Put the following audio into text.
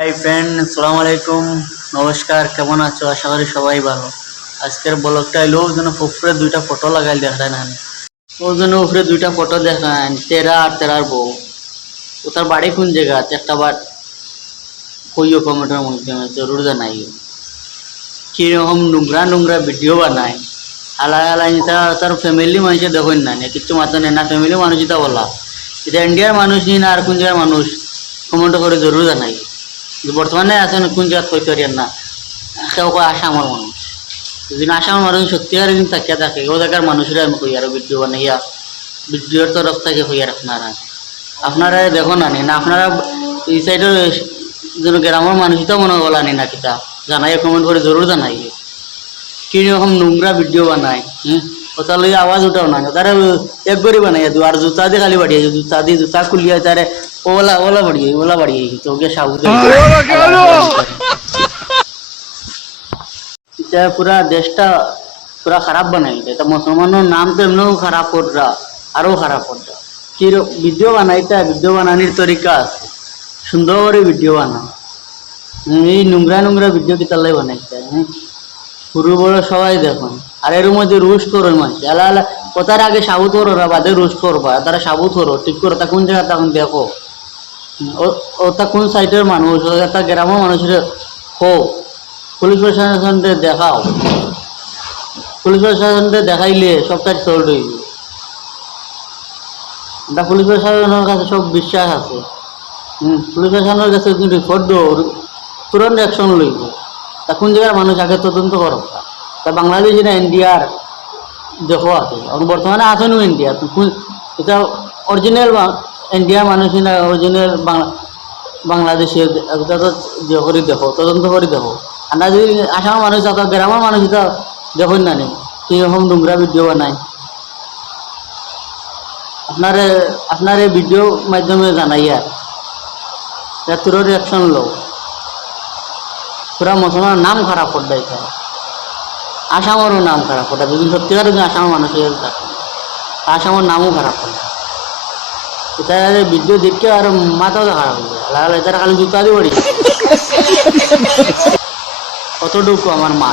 Hi friend, আসসালামু আলাইকুম। নমস্কার, কেমন আছো? আশা করি সবাই ভালো। আজকের ব্লগটা এলো ওই জন্য উপরে দুইটা ফটো লাগাই দেখায় না, ওই জন্য উপরে দুইটা ফটো দেখান, তেরা আর তেরার বউ। ও তার বাড়ি কোন জায়গা আছে একটা বার কইও কমেন্টের মধ্যে, জরুর জানাই। কিরকম নোংরা নোংরা ভিডিও বানায়, আলাই আলাই তার ফ্যামিলি মানুষে দেখুন না, কিচ্ছু মাত্র নেই না, ফ্যামিলি মানুষ এটা বলা এটা ইন্ডিয়ার মানুষ নি না আর কোন জায়গার মানুষ, কমেন্ট করে জরুর জানাই। বর্তমানে আছেন কোন জায়গা কইতে পারেন না, কেউ কয় আসামের মানুষ। যদি আসামের মানুষ সত্যিকার দিন থাকিয়া থাকে ও জায়গার মানুষরা আমি কই আর ভিডিও বানাইয়া ভিডিওর তরফ থেকে হইয়ার আপনারা দেখো না না আপনারা এই সাইডের যেন গ্রামের মানুষটা মনে বলা নি না কিতা জানাই, কমেন্ট করে জরুর জানাই কিরকম নোংরা ভিডিও বানায়। ওটা লইয়া আওয়াজ উঠাও না, তারা এক করে বানাইয়া দু আর জুতা দিয়ে খালি বাড়িয়ে জুতা খুলিয়া তারে ওলা ওলা বাড়িয়ে চোখে সাবুতে পুরা দেশটা পুরা খারাপ বানাই এটা। মুসলমানের নাম তো এমনিও খারাপ কররা, আরও খারাপ কররা। কি ভিডিও বানাইতা, ভিডিও বানানির তরিকা আছে, সুন্দর করে ভিডিও বানাও। এই নোংরা নোংরা ভিডিও কি তালাই বানাইতে পুরো বড় সবাই দেখুন। আর এর মধ্যে রুশ করো মানুষ আলা আলা কথার আগে সাবুত করো, বাদে রুশ করবা, তারা সাবুত করো ঠিক করো। তা কোন জায়গা তখন দেখো ওটা কোন সাইডের মানুষ, একটা গ্রামের মানুষের হোক পুলিশ প্রশাসনকে দেখাও। পুলিশ প্রশাসনকে দেখাইলে সব কাজ সল্ভ হইবে। এটা পুলিশ প্রশাসনের কাছে সব বিশ্বাস আছে। পুলিশ প্রশাসনের কাছে যদি রিপোর্ট দো তুরন্ত অ্যাকশন লইব। তা কোন জায়গার মানুষ আগে তদন্ত করো। তা বাংলাদেশ না ইন্ডিয়ার দেখো আছে, বর্তমানে আসেন ইন্ডিয়া এটা অরিজিনাল ইন্ডিয়ার মানুষ না অরিজিনাল বাংলাদেশের ইয়ে করে দেখো, তদন্ত করে দেখো। আমরা যদি আসামের মানুষ থাকা গ্রামের মানুষ এটা দেখুন না কীরকম নোংরা ভিডিও বানায়। আপনার এই ভিডিও মাধ্যমে জানাইয়া তুরন্ত রিয়াকশন লো। পুরা মুসলমানের নাম খারাপ করে দেয়, আসামেরও নাম খারাপ করে। যদি সত্যিকার আসামের মানুষের আসামের নামও খারাপ করে। এটা ভিডিও দেখতে আর মাথাও খারাপ হয়ে যায়, লাগালে তারা খালি জুতা দিয়ে পড়ি। কতটুকু আমার মা